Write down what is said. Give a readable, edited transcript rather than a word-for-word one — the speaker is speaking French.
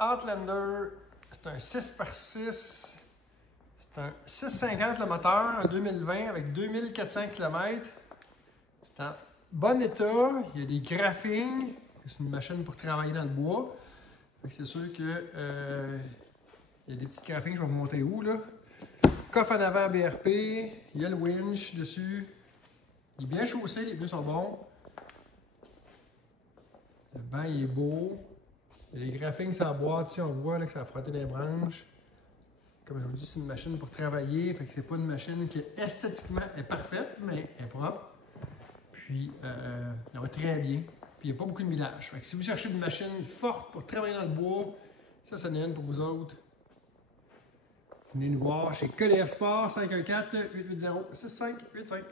Outlander, c'est un 6x6. C'est un 650 le moteur, en 2020 avec 2400 km. C'est en bon état. Il y a des graphings. C'est une machine pour travailler dans le bois. C'est sûr que il y a des petits graphings, je vais vous montrer où là. Coffre en avant BRP, il y a le winch dessus. Il est bien chaussé, les pneus sont bons. Le banc il est beau. Il y a les graphings sur la boîte, ici on voit là, que ça a frotté les branches. Comme je vous dis, c'est une machine pour travailler, fait que c'est pas une machine qui esthétiquement est parfaite, mais elle est propre. Puis elle va très bien. Puis il n'y a pas beaucoup de millage. Fait que si vous cherchez une machine forte pour travailler dans le bois, ça en est une pour vous autres. Venez nous voir chez KDR Sport 514-880-6585.